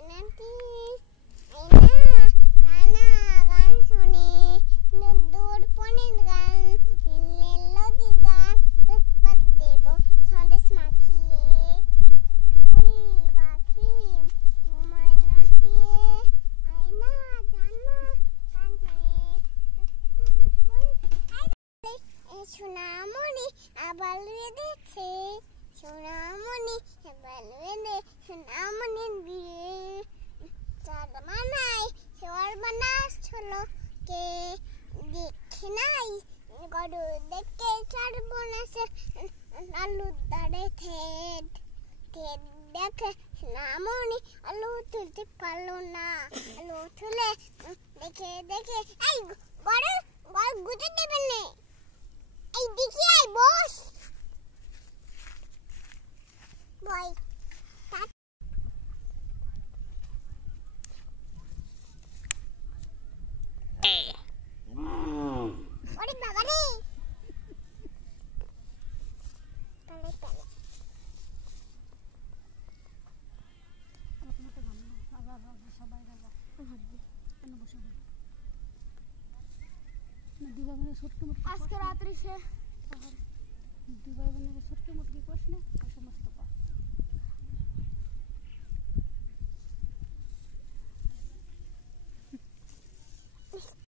নাকি আইনা কানা গান শুনি দূর পনের গান শুনলে লদির গান উৎপাদ দেব সন্দেশ মাখিয়ে দুল পাখি ময়নাটিয়ে আইনা জানা গান শুনি সোনামণি আবার বেঁধেছে সোনামণি আবার বেঁধে সোনামণির বিয়ে চাঁদ বানাই সোয়ার বানাস হলো কে দেখে নাই গরু দেখে চার বোনাসে আলু দাঁড়ে থেট থেট দেখে সোনামণি আলু তুলতে পারলো না আলু তুলে দেখে দেখে এই গরু গুঁজে দেবেন না এই দেখি আই বস বয় ওরে বাবা রে তালে তালে সবাই রাজা কেন বসে দুই ভাই বোনের ছোট্ট মুটকি আজকে রাত্রি সে দুই ভাই বোনের ছোট্ট মুটকি প্রশ্ন